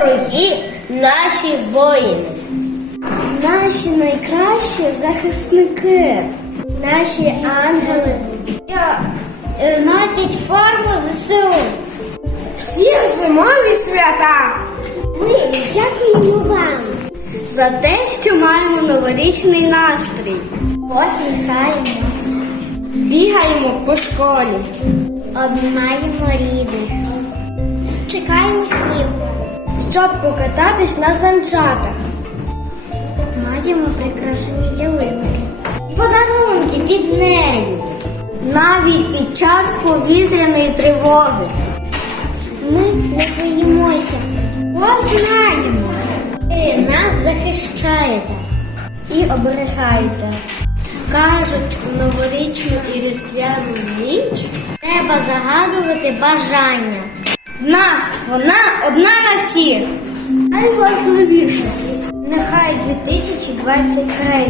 Дорогі наші воїни, Наші найкращі захисники, наші ангели, е, носять форму ЗСУ. всі зимові свята. Ми дякуємо вам за те, що маємо новорічний настрій. Посміхаємо, Бігаємо по школі. обіймаємо рідних. Чекаємо снів. Щоб покататись на санчатах. Маємо прикрашені ялинки. Подарунки під нею. Навіть під час повітряної тривоги. Ми не боїмося. Бо знаємо Ви нас захищаєте. і оберігаєте. Кажуть, у новорічну і різдвяну ніч Треба загадувати бажання. Нас вона одна на всіх. Найважливіше. Нехай 2023